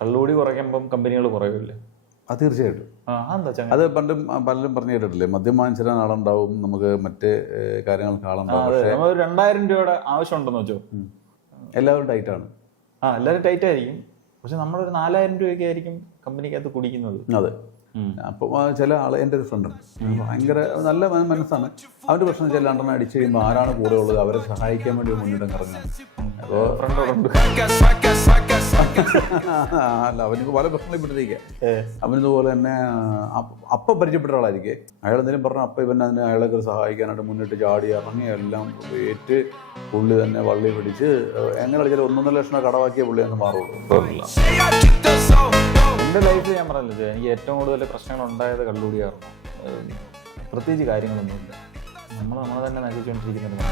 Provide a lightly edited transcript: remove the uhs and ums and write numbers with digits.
കള്ളുകൂടി കുറയ്ക്കുമ്പം കമ്പനികൾ കുറയില്ലേ? അത് തീർച്ചയായിട്ടും. എന്താ അത് പണ്ടും പലരും പറഞ്ഞു കേട്ടിട്ടില്ലേ, മദ്യം വാങ്ങിച്ചിടാൻ ആളുണ്ടാവും, നമുക്ക് മറ്റ് കാര്യങ്ങൾക്ക് ആളുണ്ടാവും. 2000 രൂപയുടെ ആവശ്യമുണ്ടെന്ന് വെച്ചോ, എല്ലാവരും ടൈറ്റാണ്. എല്ലാവരും ടൈറ്റ് ആയിരിക്കും. പക്ഷെ നമ്മളൊരു 4000 രൂപയൊക്കെ ആയിരിക്കും കമ്പനിക്കകത്ത് കുടിക്കുന്നത്. അതെ. അപ്പോൾ ചില ആൾ, എൻ്റെ ഒരു ഫ്രണ്ടുണ്ട്, ഭയങ്കര നല്ല മനസ്സാണ്. അവൻ്റെ പ്രശ്നം വെച്ചാൽ 2 അടിച്ച് കഴിയുമ്പോൾ ആരാണ് കൂടെ ഉള്ളത് അവരെ സഹായിക്കാൻ വേണ്ടി മുന്നിട്ട് ഇറങ്ങുകയാണ്. അപ്പോൾ അല്ല, അവനക്ക് പല പ്രശ്നങ്ങളും ഇപ്പോഴത്തേക്ക്. അവനിതുപോലെ തന്നെ അപ്പം പരിചയപ്പെട്ട ആളായിരിക്കും. അയാൾ എന്തെങ്കിലും പറഞ്ഞാൽ അപ്പം ഇവൻ അതിന് അയാളൊക്കെ സഹായിക്കാനായിട്ട് മുന്നിട്ട് ചാടി ഇറങ്ങി എല്ലാം ഏറ്റ് പുള്ളി തന്നെ വള്ളി പിടിച്ച് എങ്ങനെ കളിച്ചാൽ 1.5 ലക്ഷം കടവാക്കിയ പുള്ളി അങ്ങ് മാറുള്ളൂ. എൻ്റെ ലൈഫിൽ ഞാൻ പറഞ്ഞില്ല, എനിക്ക് ഏറ്റവും കൂടുതൽ പ്രശ്നങ്ങൾ ഉണ്ടായത് കള്ളുകൂടിയായിരുന്നു. പ്രത്യേകിച്ച് കാര്യങ്ങളൊന്നുമില്ല, നമ്മളെ തന്നെ നശിച്ചുകൊണ്ടിരിക്കുന്നത്.